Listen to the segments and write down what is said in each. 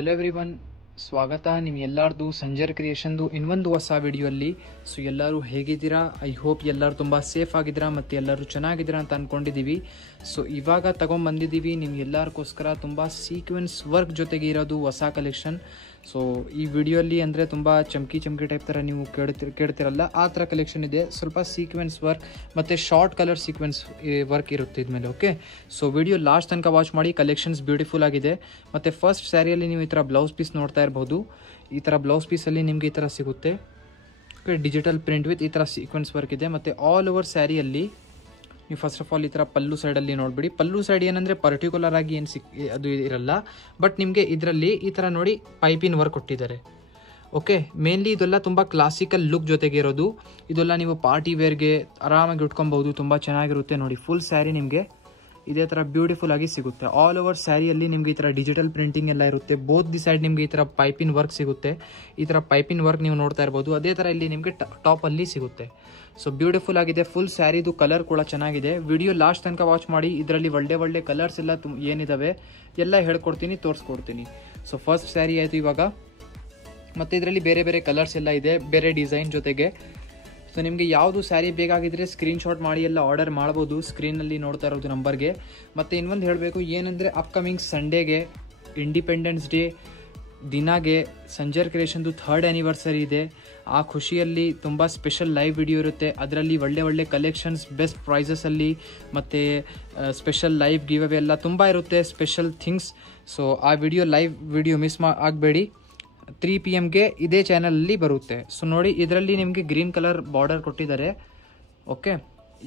Hello everyone, ಸ್ವಾಗತ ನಿಮ್ಗೆಲ್ಲರದು ಸಂಜರ್ ಕ್ರಿಯೇಷನ್ದು ಇನ್ನೊಂದು ಹೊಸ ವಿಡಿಯೋಲ್ಲಿ. ಸೊ ಎಲ್ಲರೂ ಹೇಗಿದ್ದೀರಾ? ಐ ಹೋಪ್ ಎಲ್ಲರೂ ತುಂಬ ಸೇಫ್ ಆಗಿದ್ದೀರಾ ಮತ್ತು ಎಲ್ಲರೂ ಚೆನ್ನಾಗಿದ್ದೀರಾ ಅಂತ ಅಂದ್ಕೊಂಡಿದ್ದೀವಿ. ಸೊ ಇವಾಗ ತೊಗೊಂಬಂದಿದ್ದೀವಿ ನಿಮ್ಗೆಲ್ಲರಿಗೋಸ್ಕರ ತುಂಬ ಸೀಕ್ವೆನ್ಸ್ ವರ್ಕ್ ಜೊತೆಗೆ ಇರೋದು ಹೊಸ ಕಲೆಕ್ಷನ್. ಸೊ ಈ ವಿಡಿಯೋಲ್ಲಿ ಅಂದರೆ ತುಂಬ ಚಮ್ಕಿ ಟೈಪ್ ಥರ ನೀವು ಕೇಳ್ತಿರಲ್ಲ, ಆ ಥರ ಕಲೆಕ್ಷನ್ ಇದೆ. ಸ್ವಲ್ಪ ಸೀಕ್ವೆನ್ಸ್ ವರ್ಕ್ ಮತ್ತು ಶಾರ್ಟ್ ಕಲರ್ ಸೀಕ್ವೆನ್ಸ್ ವರ್ಕ್ ಇರುತ್ತೆ ಇದ್ಮೇಲೆ. ಓಕೆ, ಸೊ ವಿಡಿಯೋ ಲಾಸ್ಟ್ ತನಕ ವಾಚ್ ಮಾಡಿ. ಕಲೆಕ್ಷನ್ಸ್ ಬ್ಯೂಟಿಫುಲ್ ಆಗಿದೆ. ಮತ್ತು ಫಸ್ಟ್ ಸ್ಯಾರಿಯಲ್ಲಿ ನೀವು ಈ ಥರ ಬ್ಲೌಸ್ ಪೀಸ್ ನೋಡ್ತಾ ಇರ್ಬೋದು. ಈ ಥರ ಬ್ಲೌಸ್ ಪೀಸಲ್ಲಿ ನಿಮಗೆ ಈ ಥರ ಸಿಗುತ್ತೆ. ಓಕೆ, ಡಿಜಿಟಲ್ ಪ್ರಿಂಟ್ ವಿತ್ ಈ ಥರ ಸೀಕ್ವೆನ್ಸ್ ವರ್ಕ್ ಇದೆ. ಮತ್ತು ಆಲ್ ಓವರ್ ಸ್ಯಾರಿಯಲ್ಲಿ ನೀವು ಫಸ್ಟ್ ಆಫ್ ಆಲ್ ಈ ಥರ ಪಲ್ಲು ಸೈಡಲ್ಲಿ ನೋಡಿಬಿಡಿ. ಪಲ್ಲು ಸೈಡ್ ಏನಂದರೆ ಪರ್ಟಿಕ್ಯುಲರ್ ಆಗಿ ಏನು ಅದು ಇರಲ್ಲ, ಬಟ್ ನಿಮಗೆ ಇದರಲ್ಲಿ ಈ ಥರ ನೋಡಿ ಪೈಪಿನ ವರ್ಕ್ ಕೊಟ್ಟಿದ್ದಾರೆ. ಓಕೆ, ಮೇನ್ಲಿ ಇದೆಲ್ಲ ತುಂಬ ಕ್ಲಾಸಿಕಲ್ ಲುಕ್ ಜೊತೆಗೆ ಇರೋದು. ಇದೆಲ್ಲ ನೀವು ಪಾರ್ಟಿ ವೇರ್ಗೆ ಆರಾಮಾಗಿ ಉಟ್ಕೊಬೋದು, ತುಂಬ ಚೆನ್ನಾಗಿರುತ್ತೆ. ನೋಡಿ ಫುಲ್ ಸ್ಯಾರಿ ನಿಮಗೆ ಇದೇ ಥರ ಬ್ಯೂಟಿಫುಲ್ ಆಗಿ ಸಿಗುತ್ತೆ. ಆಲ್ ಓವರ್ ಸ್ಯಾರಿಯಲ್ಲಿ ನಿಮಗೆ ಈ ಥರ ಡಿಜಿಟಲ್ ಪ್ರಿಂಟಿಂಗ್ ಎಲ್ಲ ಇರುತ್ತೆ. ಬೋತ್ ದಿ ಸೈಡ್ ನಿಮಗೆ ಈ ಥರ ಪೈಪಿನ ವರ್ಕ್ ಸಿಗುತ್ತೆ. ಈ ಥರ ಪೈಪಿನ ವರ್ಕ್ ನೀವು ನೋಡ್ತಾ ಇರ್ಬೋದು. ಅದೇ ಥರ ಇಲ್ಲಿ ನಿಮಗೆ ಟಾಪಲ್ಲಿ ಸಿಗುತ್ತೆ. ಸೊ ಬ್ಯೂಟಿಫುಲ್ ಆಗಿದೆ. ಫುಲ್ ಸ್ಯಾರಿದು ಕಲರ್ ಕೂಡ ಚೆನ್ನಾಗಿದೆ. ವಿಡಿಯೋ ಲಾಸ್ಟ್ ತನಕ ವಾಚ್ ಮಾಡಿ. ಇದರಲ್ಲಿ ಒಳ್ಳೆ ಕಲರ್ಸ್ ಎಲ್ಲ ಏನಿದಾವೆ ಎಲ್ಲ ಹೇಳ್ಕೊಡ್ತೀನಿ, ತೋರಿಸ್ಕೊಡ್ತೀನಿ. ಸೊ ಫಸ್ಟ್ ಸ್ಯಾರಿ ಆಯಿತು ಇವಾಗ. ಮತ್ತು ಇದರಲ್ಲಿ ಬೇರೆ ಕಲರ್ಸ್ ಎಲ್ಲ ಇದೆ, ಬೇರೆ ಡಿಸೈನ್ ಜೊತೆಗೆ. ಸೊ ನಿಮಗೆ ಯಾವುದು ಸ್ಯಾರಿ ಬೇಕಾಗಿದ್ದರೆ ಸ್ಕ್ರೀನ್ಶಾಟ್ ಮಾಡಿ ಎಲ್ಲ ಆರ್ಡರ್ ಮಾಡ್ಬೋದು ಸ್ಕ್ರೀನಲ್ಲಿ ನೋಡ್ತಾ ಇರೋದು ನಂಬರ್ಗೆ. ಮತ್ತು ಇನ್ನೊಂದು ಹೇಳಬೇಕು ಏನಂದರೆ ಅಪ್ಕಮಿಂಗ್ ಸಂಡೇಗೆ ಇಂಡಿಪೆಂಡೆನ್ಸ್ ಡೇ ದಿನಾಗೆ ಸಂಜರ್ ಕ್ರಿಯೇಷನ್ದು 3rd ಆ್ಯನಿವರ್ಸರಿ ಇದೆ. ಆ ಖುಷಿಯಲ್ಲಿ ತುಂಬ ಸ್ಪೆಷಲ್ ಲೈವ್ ವಿಡಿಯೋ ಇರುತ್ತೆ. ಅದರಲ್ಲಿ ಒಳ್ಳೆ ಕಲೆಕ್ಷನ್ಸ್ ಬೆಸ್ಟ್ ಪ್ರೈಸಸಲ್ಲಿ ಮತ್ತು ಸ್ಪೆಷಲ್ ಲೈವ್ ಗಿವ್ ಅವೇ ಎಲ್ಲ ತುಂಬ ಇರುತ್ತೆ, ಸ್ಪೆಷಲ್ ಥಿಂಗ್ಸ್. ಸೊ ಆ ಲೈವ್ ವಿಡಿಯೋ ಮಿಸ್ ಆಗಬೇಡಿ. 3 PM ಇದೇ ಚಾನಲಲ್ಲಿ ಬರುತ್ತೆ. ಸೊ ನೋಡಿ ಇದರಲ್ಲಿ ನಿಮಗೆ ಗ್ರೀನ್ ಕಲರ್ ಬಾರ್ಡರ್ ಕೊಟ್ಟಿದ್ದಾರೆ. ಓಕೆ,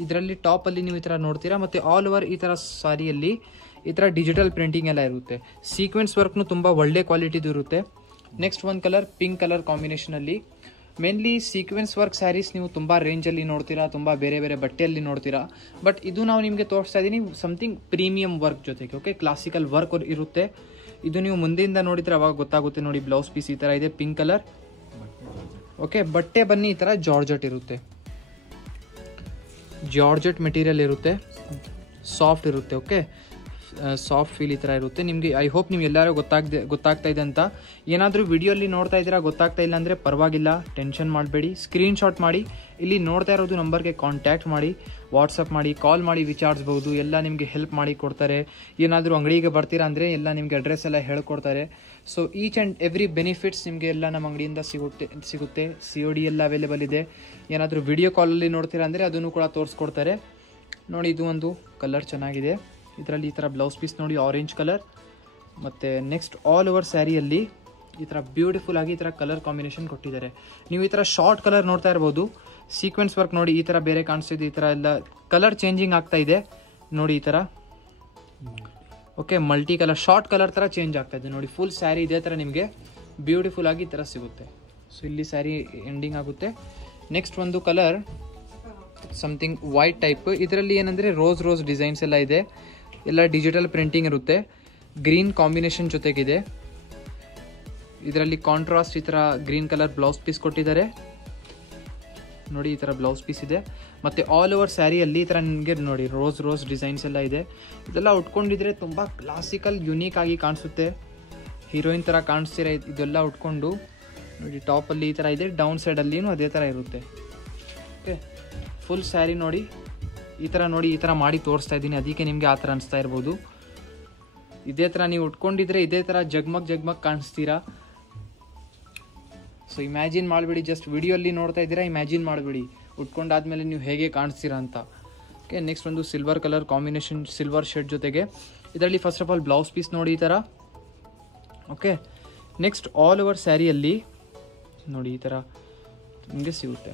ಇದರಲ್ಲಿ ಟಾಪಲ್ಲಿ ನೀವು ಈ ಥರ ನೋಡ್ತೀರಾ. ಮತ್ತು ಆಲ್ ಓವರ್ ಈ ಥರ ಸಾರಿಯಲ್ಲಿ ಈ ಥರ ಡಿಜಿಟಲ್ ಪ್ರಿಂಟಿಂಗ್ ಎಲ್ಲ ಇರುತ್ತೆ. ಸೀಕ್ವೆನ್ಸ್ ವರ್ಕ್ನು ತುಂಬ ಒಳ್ಳೆ ಕ್ವಾಲಿಟಿದು ಇರುತ್ತೆ. ನೆಕ್ಸ್ಟ್ ಒಂದು ಕಲರ್ ಪಿಂಕ್ ಕಲರ್ ಕಾಂಬಿನೇಷನಲ್ಲಿ. ಮೇನ್ಲಿ ಸೀಕ್ವೆನ್ಸ್ ವರ್ಕ್ ಸ್ಯಾರೀಸ್ ನೀವು ತುಂಬ ರೇಂಜಲ್ಲಿ ನೋಡ್ತೀರಾ, ತುಂಬ ಬೇರೆ ಬಟ್ಟೆಯಲ್ಲಿ ನೋಡ್ತೀರಾ. ಬಟ್ ಇದು ನಾವು ನಿಮಗೆ ತೋರಿಸ್ತಾ ಇದ್ದೀನಿ ಸಮಥಿಂಗ್ ಪ್ರೀಮಿಯಂ ವರ್ಕ್ ಜೊತೆಗೆ. ಓಕೆ, ಕ್ಲಾಸಿಕಲ್ ವರ್ಕ್ ಇರುತ್ತೆ. ಇದು ನೀವು ಮುಂದೆಯಿಂದ ನೋಡಿದ್ರೆ ಅವಾಗ ಗೊತ್ತಾಗುತ್ತೆ. ನೋಡಿ ಬ್ಲೌಸ್ ಪೀಸ್ ಈ ಥರ ಇದೆ, ಪಿಂಕ್ ಕಲರ್. ಓಕೆ, ಬಟ್ಟೆ ಬನ್ನಿ ಈ ಥರ ಜಾರ್ಜೆಟ್ ಇರುತ್ತೆ. ಜಾರ್ಜೆಟ್ ಮೆಟೀರಿಯಲ್ ಇರುತ್ತೆ, ಸಾಫ್ಟ್ ಇರುತ್ತೆ. ಓಕೆ, ಸಾಫ್ಟ್ ಫೀಲ್ ಈ ಥರ ಇರುತ್ತೆ. ನಿಮಗೆ ಐ ಹೋಪ್ ನಿಮ್ಗೆ ಎಲ್ಲರೂ ಗೊತ್ತಾಗ್ತಾ ಇದೆ ಅಂತ. ಏನಾದರೂ ವಿಡಿಯೋಲ್ಲಿ ನೋಡ್ತಾ ಇದ್ದೀರಾ ಗೊತ್ತಾಗ್ತಾ ಇಲ್ಲ ಅಂದರೆ ಪರವಾಗಿಲ್ಲ, ಟೆನ್ಷನ್ ಮಾಡಬೇಡಿ. ಸ್ಕ್ರೀನ್ಶಾಟ್ ಮಾಡಿ ಇಲ್ಲಿ ನೋಡ್ತಾ ಇರೋದು ನಂಬರ್ಗೆ ಕಾಂಟ್ಯಾಕ್ಟ್ ಮಾಡಿ, ವಾಟ್ಸಪ್ ಮಾಡಿ, ಕಾಲ್ ಮಾಡಿ ವಿಚಾರಿಸ್ಬೋದು. ಎಲ್ಲ ನಿಮಗೆ ಹೆಲ್ಪ್ ಮಾಡಿ ಕೊಡ್ತಾರೆ. ಏನಾದರೂ ಅಂಗಡಿಗೆ ಬರ್ತೀರಾ ಅಂದರೆ ಎಲ್ಲ ನಿಮಗೆ ಅಡ್ರೆಸ್ ಎಲ್ಲ ಹೇಳ್ಕೊಡ್ತಾರೆ. So each and every benefits ನಿಮಗೆ ಎಲ್ಲ ನಮ್ಮ ಅಂಗಡಿಯಿಂದ ಸಿಗುತ್ತೆ. COD ಎಲ್ಲ ಅವೈಲೇಬಲ್ ಇದೆ. ಏನಾದರೂ ವಿಡಿಯೋ ಕಾಲಲ್ಲಿ ನೋಡ್ತೀರಾ ಅಂದರೆ ಅದನ್ನು ಕೂಡ ತೋರಿಸ್ಕೊಡ್ತಾರೆ. ನೋಡಿ ಇದು ಒಂದು ಕಲರ್ ಚೆನ್ನಾಗಿದೆ. ಇದರಲ್ಲಿ ಈ ಥರ ಬ್ಲೌಸ್ ಪೀಸ್ ನೋಡಿ ಆರೆಂಜ್ ಕಲರ್. ಮತ್ತು ನೆಕ್ಸ್ಟ್ ಆಲ್ ಓವರ್ ಸ್ಯಾರಿಯಲ್ಲಿ ಈ ಥರ ಬ್ಯೂಟಿಫುಲ್ ಆಗಿ ಈ ಥರ ಕಲರ್ ಕಾಂಬಿನೇಷನ್ ಕೊಟ್ಟಿದ್ದಾರೆ. ನೀವು ಈ ಥರ ಶಾರ್ಟ್ ಕಲರ್ ನೋಡ್ತಾ ಇರ್ಬೋದು. ಸೀಕ್ವೆನ್ಸ್ ವರ್ಕ್ ನೋಡಿ ಈ ಥರ ಬೇರೆ ಕಾಣಿಸ್ತಿದೆ. ಈ ಥರ ಎಲ್ಲ ಕಲರ್ ಚೇಂಜಿಂಗ್ ಆಗ್ತಾ ಇದೆ ನೋಡಿ ಈ ಥರ. Okay, multi colour short colour ಥರ ಚೇಂಜ್ ಆಗ್ತಾ ಇದೆ ನೋಡಿ. ಫುಲ್ ಸ್ಯಾರಿ ಇದೇ ಥರ ನಿಮಗೆ ಬ್ಯೂಟಿಫುಲ್ ಆಗಿ ಈ ಥರ ಸಿಗುತ್ತೆ. ಸೊ ಇಲ್ಲಿ ಸ್ಯಾರಿ ಎಂಡಿಂಗ್ ಆಗುತ್ತೆ. ನೆಕ್ಸ್ಟ್ ಒಂದು ಕಲರ್ ಸಮಥಿಂಗ್ ವೈಟ್ ಟೈಪ್. ಇದರಲ್ಲಿ ಏನಂದರೆ ರೋಸ್ ಡಿಸೈನ್ಸ್ ಎಲ್ಲ ಇದೆ. ಎಲ್ಲ ಡಿಜಿಟಲ್ ಪ್ರಿಂಟಿಂಗ್ ಇರುತ್ತೆ. ಗ್ರೀನ್ ಕಾಂಬಿನೇಷನ್ ಜೊತೆಗಿದೆ. ಇದರಲ್ಲಿ ಕಾಂಟ್ರಾಸ್ಟ್ ಈ ಥರ ಗ್ರೀನ್ ಕಲರ್ ಬ್ಲೌಸ್ ಪೀಸ್ ಕೊಟ್ಟಿದ್ದಾರೆ ನೋಡಿ. ಈ ಥರ ಬ್ಲೌಸ್ ಪೀಸ್ ಇದೆ. ಮತ್ತು ಆಲ್ ಓವರ್ ಸ್ಯಾರಿಯಲ್ಲಿ ಈ ಥರ ನಿಮಗೆ ನೋಡಿ ರೋಸ್ ಡಿಸೈನ್ಸ್ ಎಲ್ಲ ಇದೆ. ಇದೆಲ್ಲ ಉಟ್ಕೊಂಡಿದ್ರೆ ತುಂಬ ಕ್ಲಾಸಿಕಲ್ ಯುನೀಕ್ ಆಗಿ ಕಾಣಿಸುತ್ತೆ. ಹೀರೋಯಿನ್ ಥರ ಕಾಣಿಸ್ತೀರ. ಇದೆಲ್ಲ ಉಟ್ಕೊಂಡು ನೋಡಿ ಟಾಪಲ್ಲಿ ಈ ಥರ ಇದೆ, ಡೌನ್ ಸೈಡಲ್ಲಿನೂ ಅದೇ ಥರ ಇರುತ್ತೆ. ಓಕೆ, ಫುಲ್ ಸ್ಯಾರಿ ನೋಡಿ ಈ ಥರ ಮಾಡಿ ತೋರಿಸ್ತಾ ಇದ್ದೀನಿ. ಅದಕ್ಕೆ ನಿಮಗೆ ಆ ಥರ ಅನಿಸ್ತಾ ಇರ್ಬೋದು. ಇದೇ ಥರ ನೀವು ಉಟ್ಕೊಂಡಿದ್ರೆ ಇದೇ ಥರ ಜಗ್ಮಗ್ ಕಾಣಿಸ್ತೀರಾ. ಸೊ ಇಮ್ಯಾಜಿನ್ ಮಾಡಿಬಿಡಿ. ಜಸ್ಟ್ ವಿಡಿಯೋಲ್ಲಿ ನೋಡ್ತಾ ಇದ್ದೀರಾ, ಇಮ್ಯಾಜಿನ್ ಮಾಡಿಬಿಡಿ ಉಟ್ಕೊಂಡಾದ್ಮೇಲೆ ನೀವು ಹೇಗೆ ಕಾಣಿಸ್ತೀರಾ ಅಂತ. ಓಕೆ, ನೆಕ್ಸ್ಟ್ ಒಂದು silver colour combination, silver shade ಜೊತೆಗೆ. ಇದರಲ್ಲಿ first of all blouse piece ನೋಡಿ ಈ ಥರ. ಓಕೆ, ನೆಕ್ಸ್ಟ್ ಆಲ್ ಓವರ್ ಸ್ಯಾರಿಯಲ್ಲಿ ನೋಡಿ ಈ ಥರ ನಿಮಗೆ ಸಿಗುತ್ತೆ.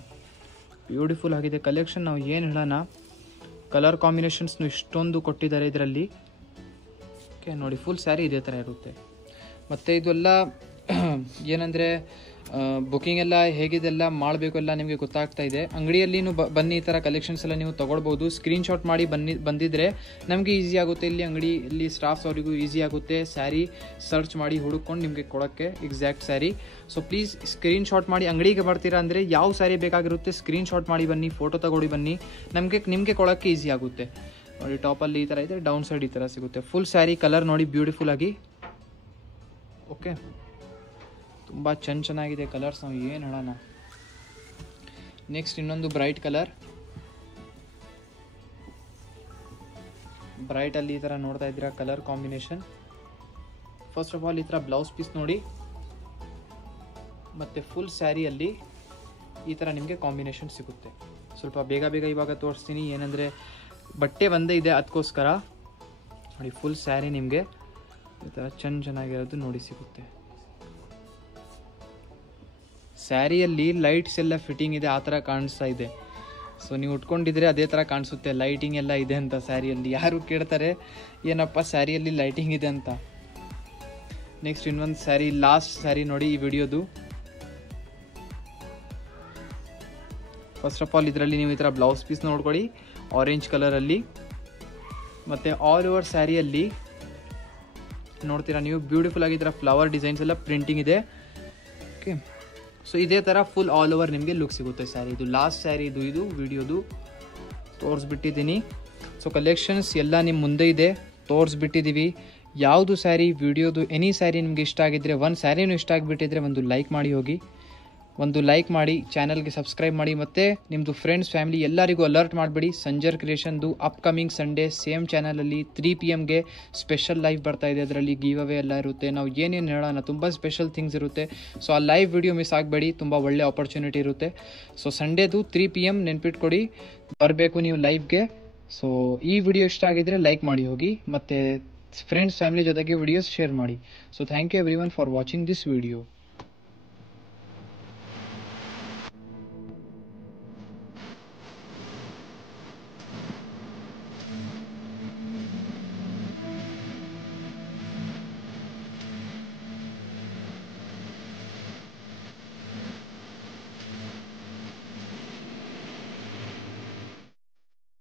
ಬ್ಯೂಟಿಫುಲ್ ಆಗಿದೆ ಕಲೆಕ್ಷನ್. ನಾವು ಏನು ಹೇಳೋಣ, ಕಲರ್ ಕಾಂಬಿನೇಷನ್ಸ್ನು ಇಷ್ಟೊಂದು ಕೊಟ್ಟಿದ್ದಾರೆ ಇದರಲ್ಲಿ. ಓಕೆ ನೋಡಿ ಫುಲ್ ಸ್ಯಾರಿ ಇದೇ ಥರ ಇರುತ್ತೆ. ಮತ್ತು ಇದೆಲ್ಲ ಏನಂದರೆ ಬುಕ್ಕಿಂಗ್ ಎಲ್ಲ ಹೇಗಿದೆಲ್ಲ ಮಾಡಬೇಕು ಎಲ್ಲ ನಿಮಗೆ ಗೊತ್ತಾಗ್ತಾ ಇದೆ. ಅಂಗಡಿಯಲ್ಲಿನೂ ಬನ್ನಿ ಈ ಥರ ಕಲೆಕ್ಷನ್ಸ್ ಎಲ್ಲ ನೀವು ತೊಗೊಳ್ಬೋದು. ಸ್ಕ್ರೀನ್ಶಾಟ್ ಮಾಡಿ ಬಂದಿದ್ದರೆ ನಮಗೆ ಈಸಿ ಆಗುತ್ತೆ. ಇಲ್ಲಿ ಅಂಗಡಿಯಲ್ಲಿ ಸ್ಟಾಫ್ಸ್ ಅವರಿಗೂ ಈಸಿ ಆಗುತ್ತೆ. ಸ್ಯಾರಿ ಸರ್ಚ್ ಮಾಡಿ ಹುಡುಕೊಂಡು ನಿಮಗೆ ಕೊಡೋಕ್ಕೆ exact sari. So please screenshot ಮಾಡಿ. ಅಂಗಡಿಗೆ ಬರ್ತೀರಾ ಅಂದರೆ ಯಾವ ಸ್ಯಾರಿ ಬೇಕಾಗಿರುತ್ತೆ ಸ್ಕ್ರೀನ್ಶಾಟ್ ಮಾಡಿ ಬನ್ನಿ, ಫೋಟೋ ತಗೊಳ್ಳಿ ಬನ್ನಿ. ನಿಮಗೆ ಕೊಡೋಕ್ಕೆ ಈಸಿ ಆಗುತ್ತೆ. ನೋಡಿ ಟಾಪಲ್ಲಿ ಈ ಥರ ಇದೆ, ಡೌನ್ ಸೈಡ್ ಈ ಥರ ಸಿಗುತ್ತೆ. ಫುಲ್ ಸ್ಯಾರಿ ಕಲರ್ ನೋಡಿ ಬ್ಯೂಟಿಫುಲ್ ಆಗಿ ಓಕೆ, ತುಂಬ ಚೆನ್ನಾಗಿದೆ ಕಲರ್ಸ್, ನಾವು ಏನು ಹೇಳೋಣ. ನೆಕ್ಸ್ಟ್ ಇನ್ನೊಂದು ಬ್ರೈಟ್ ಕಲರ್. ಬ್ರೈಟಲ್ಲಿ ಈ ಥರ ನೋಡ್ತಾ ಇದ್ದೀರಾ colour combination. First of all ಈ ಥರ ಬ್ಲೌಸ್ ಪೀಸ್ ನೋಡಿ, ಮತ್ತು ಫುಲ್ ಸ್ಯಾರಿಯಲ್ಲಿ ಈ ಥರ ನಿಮಗೆ ಕಾಂಬಿನೇಷನ್ ಸಿಗುತ್ತೆ. ಸ್ವಲ್ಪ ಬೇಗ ಬೇಗ ಇವಾಗ ತೋರಿಸ್ತೀನಿ, ಏನಂದರೆ ಬಟ್ಟೆ ಒಂದೇ ಇದೆ ಅದಕ್ಕೋಸ್ಕರ. ನೋಡಿ ಫುಲ್ ಸ್ಯಾರಿ ನಿಮಗೆ ಈ ಥರ ಚೆನ್ನಾಗಿರೋದು ನೋಡಿ ಸಿಗುತ್ತೆ. ಸ್ಯಾರಿಯಲ್ಲಿ ಲೈಟ್ಸ್ ಎಲ್ಲ ಫಿಟ್ಟಿಂಗ್ ಇದೆ, ಆ ಥರ ಕಾಣಿಸ್ತಾ ಇದೆ. ಸೊ ನೀವು ಉಟ್ಕೊಂಡಿದ್ರೆ ಅದೇ ಥರ ಕಾಣಿಸುತ್ತೆ, ಲೈಟಿಂಗ್ ಎಲ್ಲ ಇದೆ ಅಂತ ಸ್ಯಾರಿಯಲ್ಲಿ. ಯಾರು ಕೇಳ್ತಾರೆ ಏನಪ್ಪ ಸ್ಯಾರಿಯಲ್ಲಿ ಲೈಟಿಂಗ್ ಇದೆ ಅಂತ. ನೆಕ್ಸ್ಟ್ ಇನ್ನೊಂದು ಸ್ಯಾರಿ, ಲಾಸ್ಟ್ ಸ್ಯಾರಿ ನೋಡಿ ಈ ವಿಡಿಯೋದು. ಫಸ್ಟ್ ಆಫ್ ಆಲ್ ಇದರಲ್ಲಿ ನೀವು ಈ ಥರ ಬ್ಲೌಸ್ ಪೀಸ್ ನೋಡ್ಕೊಳ್ಳಿ, ಆರೆಂಜ್ ಕಲರಲ್ಲಿ. ಮತ್ತು ಆಲ್ ಓವರ್ ಸ್ಯಾರಿಯಲ್ಲಿ ನೋಡ್ತೀರಾ ನೀವು, ಬ್ಯೂಟಿಫುಲ್ ಆಗಿ ಈ ಥರ ಫ್ಲವರ್ ಡಿಸೈನ್ಸ್ ಎಲ್ಲ ಪ್ರಿಂಟಿಂಗ್ ಇದೆ. ಓಕೆ, ಸೊ ಇದೇ ಥರ ಫುಲ್ ಆಲ್ ಓವರ್ ನಿಮಗೆ ಲುಕ್ ಸಿಗುತ್ತೆ ಸ್ಯಾರಿ. ಇದು ಲಾಸ್ಟ್ ಸ್ಯಾರಿ, ಇದು ವಿಡಿಯೋದು ತೋರಿಸ್ಬಿಟ್ಟಿದ್ದೀನಿ. ಸೊ ಕಲೆಕ್ಷನ್ಸ್ ಎಲ್ಲ ನಿಮ್ಮ ಮುಂದೆ ಇದೆ, ತೋರಿಸ್ಬಿಟ್ಟಿದ್ದೀವಿ. ಯಾವುದು ಸ್ಯಾರಿ ವಿಡಿಯೋದು ಎನಿ ಸ್ಯಾರಿ ನಿಮಗೆ ಇಷ್ಟ ಆಗಿದ್ದರೆ, ಒಂದು ಸ್ಯಾರಿನೂ ಇಷ್ಟ ಆಗಿಬಿಟ್ಟಿದ್ರೆ ಒಂದು ಲೈಕ್ ಮಾಡಿ ಹೋಗಿ, ಒಂದು ಲೈಕ್ ಮಾಡಿ, ಚಾನಲ್ಗೆ ಸಬ್ಸ್ಕ್ರೈಬ್ ಮಾಡಿ, ಮತ್ತು ನಿಮ್ಮದು ಫ್ರೆಂಡ್ಸ್ ಫ್ಯಾಮಿಲಿ ಎಲ್ಲರಿಗೂ ಅಲರ್ಟ್ ಮಾಡಿಬಿಡಿ. ಸಂಜರ್ ಕ್ರಿಯೇಷನ್ದು ಅಪ್ಕಮಿಂಗ್ ಸಂಡೇ ಸೇಮ್ ಚಾನಲಲ್ಲಿ 3 PM ಸ್ಪೆಷಲ್ ಲೈವ್ ಬರ್ತಾ ಇದೆ. ಅದರಲ್ಲಿ ಗಿವ್ ಅವೇ ಎಲ್ಲ ಇರುತ್ತೆ, ನಾವು ಏನೇನು ಹೇಳೋಣ, ತುಂಬ ಸ್ಪೆಷಲ್ ಥಿಂಗ್ಸ್ ಇರುತ್ತೆ. ಸೊ ಆ ಲೈವ್ ವಿಡಿಯೋ ಮಿಸ್ ಆಗಬೇಡಿ, ತುಂಬ ಒಳ್ಳೆ ಆಪರ್ಚುನಿಟಿ ಇರುತ್ತೆ. ಸೊ ಸಂಡೇದು 3 PM ನೆನ್ಪಿಟ್ಕೊಡಿ, ಬರಬೇಕು ನೀವು ಲೈವ್ಗೆ. ಸೊ ಈ ವಿಡಿಯೋ ಇಷ್ಟ ಆಗಿದ್ದರೆ ಲೈಕ್ ಮಾಡಿ ಹೋಗಿ, ಮತ್ತು ಫ್ರೆಂಡ್ಸ್ ಫ್ಯಾಮಿಲಿ ಜೊತೆಗೆ ವಿಡಿಯೋಸ್ ಶೇರ್ ಮಾಡಿ. So thank you everyone for watching this video.